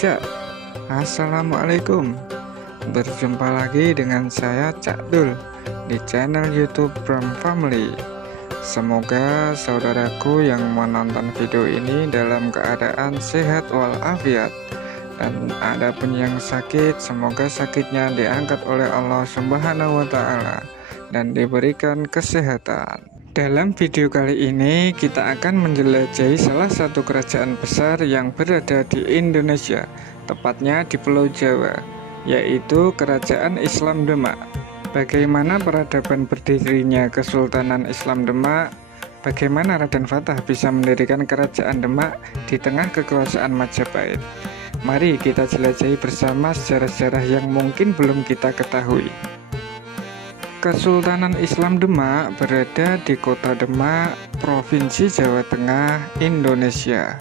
saja. Assalamualaikum. Berjumpa lagi dengan saya Cak Dul di channel YouTube From Family. Semoga saudaraku yang menonton video ini dalam keadaan sehat walafiat, dan ada pun yang sakit, semoga sakitnya diangkat oleh Allah Subhanahu wa Ta'ala dan diberikan kesehatan. Dalam video kali ini kita akan menjelajahi salah satu kerajaan besar yang berada di Indonesia, tepatnya di Pulau Jawa, yaitu Kerajaan Islam Demak. Bagaimana peradaban berdirinya Kesultanan Islam Demak? Bagaimana Raden Fatah bisa mendirikan Kerajaan Demak di tengah kekuasaan Majapahit? Mari kita jelajahi bersama sejarah-sejarah yang mungkin belum kita ketahui. Kesultanan Islam Demak berada di Kota Demak, Provinsi Jawa Tengah, Indonesia.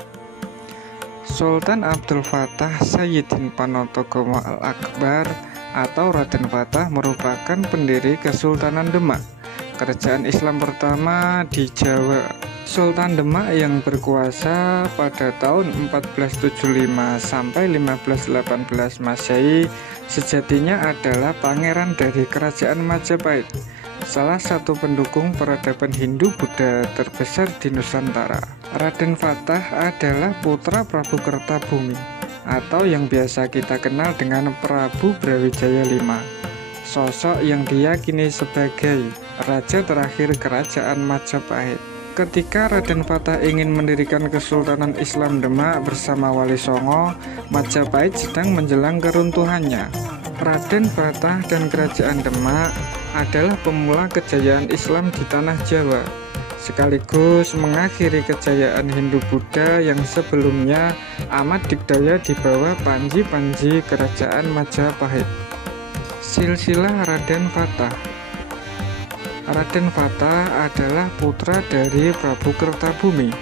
Sultan Abdul Fattah Sayyidin Panotogomo Al-Akbar atau Raden Fatah merupakan pendiri Kesultanan Demak, kerajaan Islam pertama di Jawa. Sultan Demak yang berkuasa pada tahun 1475 sampai 1518 Masehi sejatinya adalah pangeran dari Kerajaan Majapahit, salah satu pendukung peradaban Hindu-Buddha terbesar di Nusantara. Raden Fatah adalah putra Prabu Kertabumi atau yang biasa kita kenal dengan Prabu Brawijaya V, sosok yang diyakini sebagai raja terakhir Kerajaan Majapahit. Ketika Raden Fatah ingin mendirikan Kesultanan Islam Demak bersama Wali Songo, Majapahit sedang menjelang keruntuhannya. Raden Fatah dan Kerajaan Demak adalah pemula kejayaan Islam di tanah Jawa, sekaligus mengakhiri kejayaan Hindu-Buddha yang sebelumnya amat dikdaya di bawah panji-panji Kerajaan Majapahit. Silsilah Raden Fatah. Raden Fatah adalah putra dari Prabu Kertabumi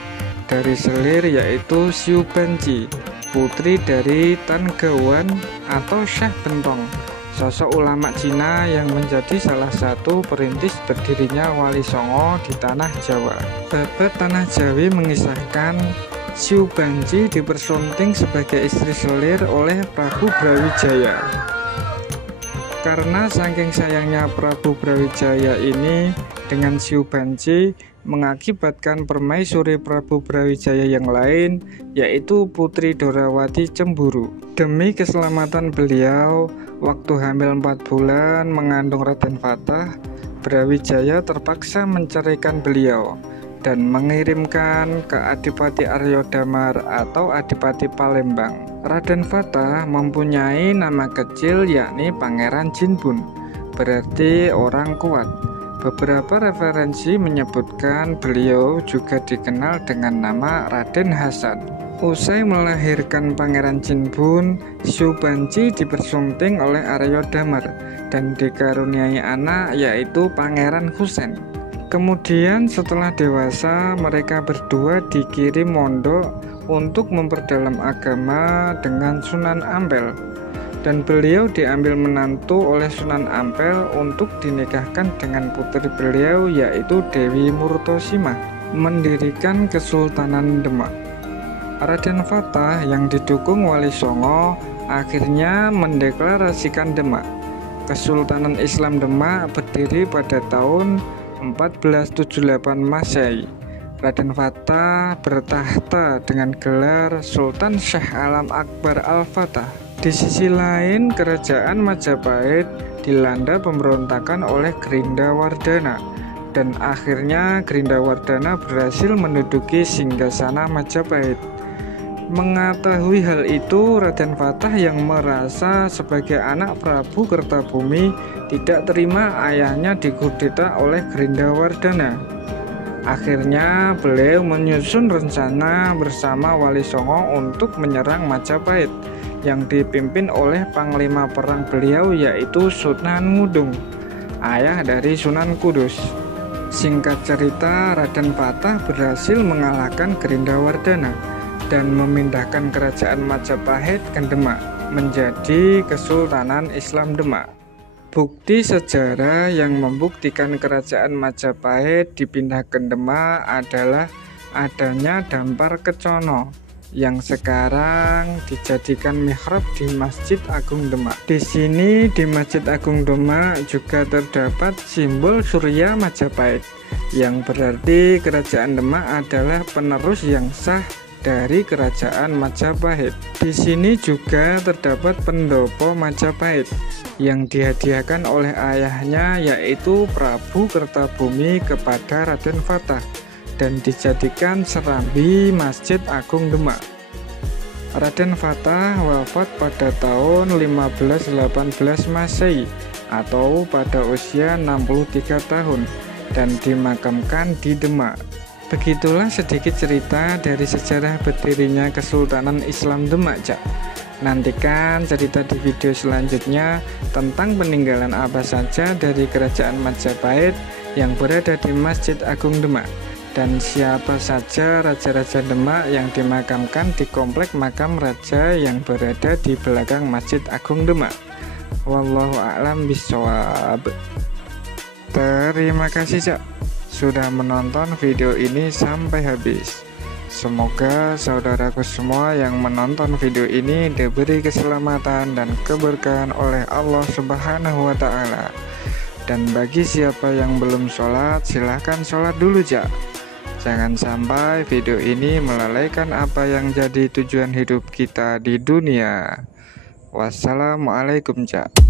dari selir, yaitu Siu Banci, putri dari Tan Gawan atau Syekh Bentong, sosok ulama Cina yang menjadi salah satu perintis berdirinya Wali Songo di tanah Jawa. Babat Tanah Jawi mengisahkan Siu Banci dipersunting sebagai istri selir oleh Prabu Brawijaya. Karena saking sayangnya Prabu Brawijaya ini dengan Siu Banci, mengakibatkan permaisuri Prabu Brawijaya yang lain, yaitu Putri Dorawati, cemburu. Demi keselamatan beliau, waktu hamil 4 bulan mengandung Raden Fatah, Brawijaya terpaksa menceraikan beliau dan mengirimkan ke Adipati Aryodamar atau Adipati Palembang. Raden Fatah mempunyai nama kecil yakni Pangeran Jinbun, berarti orang kuat. Beberapa referensi menyebutkan beliau juga dikenal dengan nama Raden Hasan. Usai melahirkan Pangeran Jinbun, Siu Banci dipersunting oleh Aryodamar dan dikaruniai anak yaitu Pangeran Husein. Kemudian setelah dewasa, mereka berdua dikirim mondok untuk memperdalam agama dengan Sunan Ampel, dan beliau diambil menantu oleh Sunan Ampel untuk dinikahkan dengan putri beliau yaitu Dewi Murtosimah, mendirikan Kesultanan Demak. Raden Fatah yang didukung Wali Songo akhirnya mendeklarasikan Demak. Kesultanan Islam Demak berdiri pada tahun 1478 Masehi. Raden Fatah bertahta dengan gelar Sultan Syekh Alam Akbar Al-Fatah. Di sisi lain, Kerajaan Majapahit dilanda pemberontakan oleh Grindawardana, dan akhirnya Grindawardana berhasil menduduki singgasana Majapahit. Mengetahui hal itu, Raden Fatah yang merasa sebagai anak Prabu Kertabumi tidak terima ayahnya dikudeta oleh Grindawardana. Akhirnya beliau menyusun rencana bersama Wali Songo untuk menyerang Majapahit yang dipimpin oleh panglima perang beliau yaitu Sunan Ngudung, ayah dari Sunan Kudus. Singkat cerita, Raden Fatah berhasil mengalahkan Grindawardana dan memindahkan kerajaan Majapahit ke Demak menjadi Kesultanan Islam Demak. Bukti sejarah yang membuktikan kerajaan Majapahit dipindah ke Demak adalah adanya Dampar Kecono yang sekarang dijadikan mihrab di Masjid Agung Demak. Di sini di Masjid Agung Demak juga terdapat simbol Surya Majapahit, yang berarti Kerajaan Demak adalah penerus yang sah dari Kerajaan Majapahit. Di sini juga terdapat pendopo Majapahit yang dihadiahkan oleh ayahnya, yaitu Prabu Kertabumi, kepada Raden Fatah, dan dijadikan serambi Masjid Agung Demak. Raden Fatah wafat pada tahun 1518 Masehi atau pada usia 63 tahun dan dimakamkan di Demak. Begitulah sedikit cerita dari sejarah berdirinya Kesultanan Islam Demak, Cak. Nantikan cerita di video selanjutnya tentang peninggalan apa saja dari Kerajaan Majapahit yang berada di Masjid Agung Demak, dan siapa saja raja-raja Demak yang dimakamkan di komplek makam raja yang berada di belakang Masjid Agung Demak. Wallahu a'lam bishawab. Terima kasih, Cak, sudah menonton video ini sampai habis. Semoga saudaraku semua yang menonton video ini diberi keselamatan dan keberkahan oleh Allah Subhanahu wa Ta'ala. Dan bagi siapa yang belum sholat, silahkan sholat dulu, Cak. Jangan sampai video ini melalaikan apa yang jadi tujuan hidup kita di dunia. Wassalamualaikum, Cak.